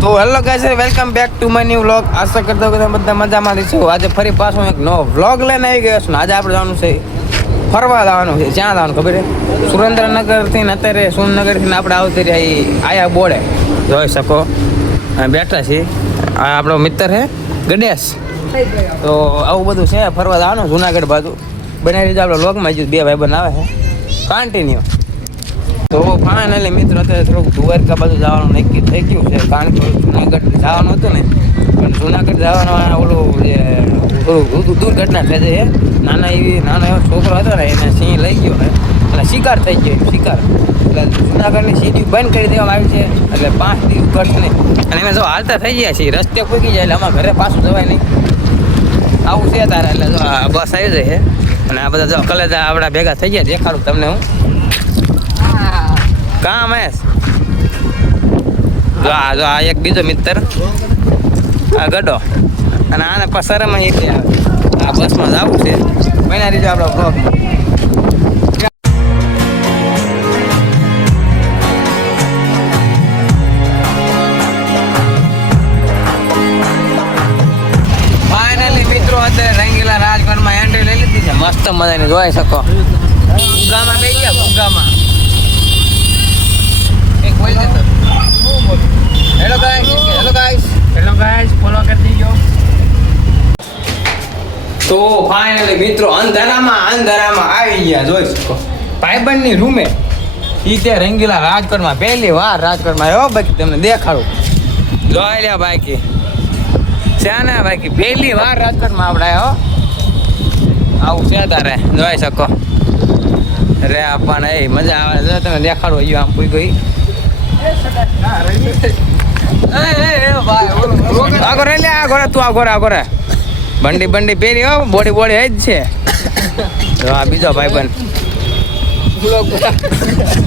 તો hello guys, welcome back to my new vlog. આશા કરતો કે તમે બધા મજામાં છો. આજે ફરી પાછો એક નવો વ્લોગ લઈને આવી ગયો છું. આજે આપણે જવાનું છે ફરવા જવાનું છે. ક્યાં જવાનું ખબર છે? સુરેન્દ્રનગરથી અત્યારે સોનનગરથી આપણે આવતી રહ્યા આયા બોર્ડે જોઈ શકો. બેઠા છીએ. આ આપણો મિત્ર છે ગણેશ. તો આવું બધું છે ફરવા જવાનું જુનાગઢ બાજુ. બનાવી દીધું આપણે વ્લોગમાં જ બે ભાઈ બનાવે છે કન્ટિન્યુ. તો ફાઇનલી મિત્રો અત્યારે થોડુંક દ્વારકા બાજુ જવાનું નક્કી થઈ ગયું છે. કારણ કે જુનાગઢ જવાનું હતું ને, પણ જુનાગઢ જવાનું ઓલું જે થોડું દુર્ઘટના થઈ જાય. નાનો એવો છોકરો હતો ને, એને સિંહ લઈ ગયો ને, એટલે શિકાર થઈ ગયો. શિકાર એટલે જુનાગઢની સીડી બંધ કરી દેવામાં આવી છે. એટલે 5 દિવસ ઘટશે નહીં. અને એમાં જો હાલતા થઈ ગયા છીએ, રસ્તે પૂકી જાય એટલે અમારા ઘરે પાછું જવાય નહીં. આવું છે તારે. એટલે જો બસ આવી જાય છે. અને આ બધા જો કલેજા આપણા ભેગા થઈ ગયા. દેખાડું તમને હું કામ હે. જો આ એક બીજો મિત્ર આ ગડો. અને આને પસારામાં એક આ બસમાં જવું છે. મહિના રીતે આપણો બ્લોગમાં ફાઇનલી મિત્રો અત્યારે રંગીલા રાજગઢમાં એન્ટ્રી લઈ લીધી છે. મસ્ત મજાની જોઈ શકો. ફુગામાં બે ગયા. ફુગામાં હેલો ગાઈસ ફોલો કરી દીજો. તો ફાઇનલી મિત્રો અંધારામાં આવી ગયા જોઈ શકો. ભાઈબંધની રૂમે ઈ તે રંગીલા રાજકોટમાં પહેલી વાર રાજકોટમાં આવ્યો. બાકી તમને દેખાડું. જોઈ લ્યો બાકી શાના બાકી પહેલી વાર રાજકોટમાં આપણે આવ્યો. આવું છે તારે જોઈ શકો. અરે આપણને એ મજા આવે છે. તમે દેખાડો અહીંયા આમ પૂઈ ગઈ. બંડી પહેરી હો. બોડી જ છે. આ બીજો ભાઈબંધ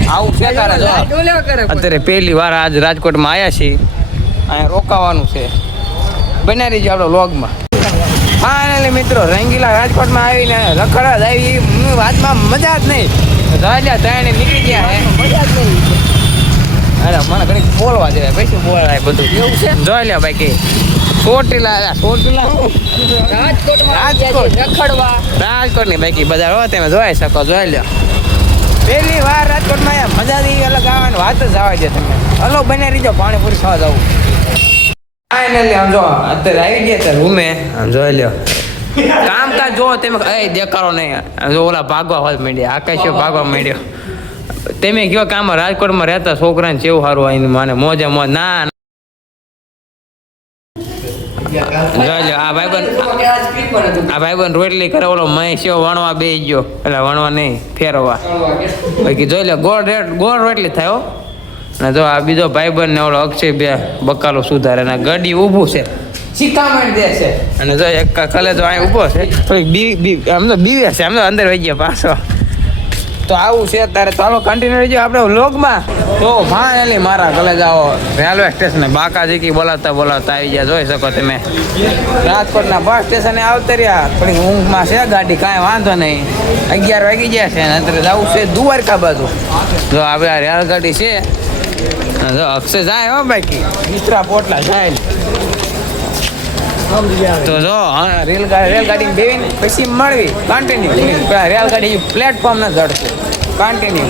આવું છે તારે. અત્યારે પહેલી વાર આજ રાજકોટમાં આવ્યા છીએ. અહીંયા રોકાવાનું છે. બનાવી દીજો આપણો વ્લોગમાં. ફાઇનલી મિત્રો રંગીલા રાજકોટમાં આવીને રખડા જ આવી વાતમાં મજા જ નહીં. ત્રણે નીકળી ગયા હે. મજા જ નહીં. અરે મને ઘણી બોલવા દેવાય. પૈસા બોલાય બધું એવું છે. જોઈ લ્યો બાકી રાજકોટની બાકી બધા હો તમે જોઈ શકો. જોઈ લ્યો પહેલી વાર રાજકોટમાં આવ્યા. મજા નહીં અલગ આવવાની વાત જ આવવા દે તમે. હલો બને રીજો પાણીપુરી ખાવા જવું. ફાઇનલી આમ જો અત્યારે આવી ગયા ત્યારે રૂમે. આમ જોઈ લ્યો કામકાજ જો તમે દેખાડો નહીં. જો ઓલા ભાગવા હોત માંડ્યા. આકાશ ભાગવા માંડ્યો. તમે કયો કામ રાજકોટમાં રહેતા છોકરાને કેવું સારું આવીને મને મોજે મોજ. ના જોઈ આ ભાઈબંધ રોટલી કરે. ઓલો મહેશ વણવા બે ગયો. એટલે વણવા નહીં ફેરવા. બાકી જોઈ લે ગોળ રોટલી થાય. ને જો આ બીજો ભાઈબંધ ને ઓલો અક્ષય બે બકાલો સુધારે. અને ગાડી ઊભું છે શિખામણ દે છે. અને જો એક કલે જો અહીં ઊભો છે. થોડીક આમ તો બીવે છે. આમ તો અંદર વહી ગયા પાછો. તો આવું છે તારે. ચાલો કન્ટિન્યુ રહેજો આપણે વ્લોગમાં. તો ફાઇનલી મારા કલેજાઓ રેલવે સ્ટેશને બાકાજીકી બોલાવતા આવી ગયા. જોઈ શકો તમે રાજકોટના બસ સ્ટેશને આવતા રહ્યા. થોડીક ઊંઘમાં છે ગાડી, કાંઈ વાંધો નહીં. 11 વાગી ગયા છે. અને અત્યારે જવું છે દ્વારકા બાજુ. જો હવે આ રેલગાડી છે. જો અક્ષય જાય હો બાકી મિત્રા પોટલા જાય. તો જો હા રેલગાડી બેવીને પછી મળવી કન્ટિન્યુ. રેલગાડી પ્લેટફોર્મ ન ચડતું કન્ટિન્યુ.